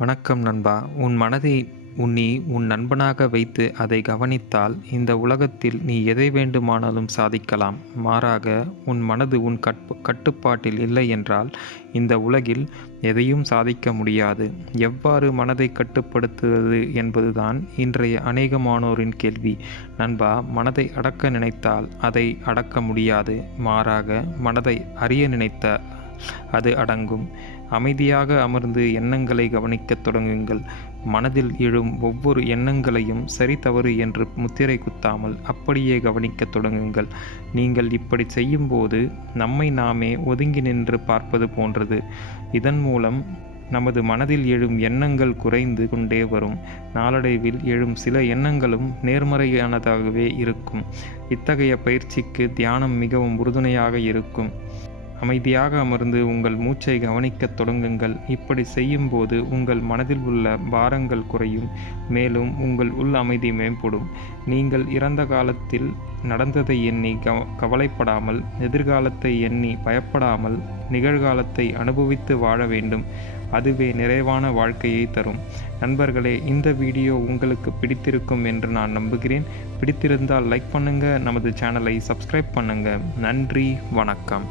வணக்கம் நண்பா. உன் மனதை நீ உன் நண்பனாக வைத்து அதை கவனித்தால் இந்த உலகத்தில் நீ எதை வேண்டுமானாலும் சாதிக்கலாம். மாறாக உன் மனது உன் கட்டுப்பாட்டில் இல்லை என்றால் இந்த உலகில் எதையும் சாதிக்க முடியாது. எவ்வாறு மனதை கட்டுப்படுத்துவது என்பதுதான் இன்றைய அநேகமானோரின் கேள்வி. நண்பா, மனதை அடக்க நினைத்தால் அதை அடக்க முடியாது. மாறாக மனதை அறிய நினைத்த அது அடங்கும். அமைதியாக அமர்ந்து எண்ணங்களை கவனிக்கத் தொடங்குங்கள். மனதில் எழும் ஒவ்வொரு எண்ணங்களையும் சரி தவறு என்று முத்திரை குத்தாமல் அப்படியே கவனிக்கத் தொடங்குங்கள். நீங்கள் இப்படி செய்யும்போது நம்மை நாமே ஒதுங்கி நின்று பார்ப்பது போன்றது. இதன் மூலம் நமது மனதில் எழும் எண்ணங்கள் குறைந்து கொண்டே வரும். நாளடைவில் எழும் சில எண்ணங்களும் நேர்மறையானதாகவே இருக்கும். இத்தகைய பயிற்சிக்கு தியானம் மிகவும் உறுதுணையாக இருக்கும். அமைதியாக அமர்ந்து உங்கள் மூச்சை கவனிக்கத் தொடங்குங்கள். இப்படி செய்யும்போது உங்கள் மனதில் உள்ள பாரங்கள் குறையும். மேலும் உங்கள் உள் அமைதி மேம்படும். நீங்கள் இறந்த காலத்தில் நடந்ததை எண்ணி கவலைப்படாமல், எதிர்காலத்தை எண்ணி பயப்படாமல் நிகழ்காலத்தை அனுபவித்து வாழ வேண்டும். அதுவே நிறைவான வாழ்க்கையை தரும். நண்பர்களே, இந்த வீடியோ உங்களுக்கு பிடித்திருக்கும் என்று நான் நம்புகிறேன். பிடித்திருந்தால் லைக் பண்ணுங்கள், நமது சேனலை சப்ஸ்கிரைப் பண்ணுங்கள். நன்றி, வணக்கம்.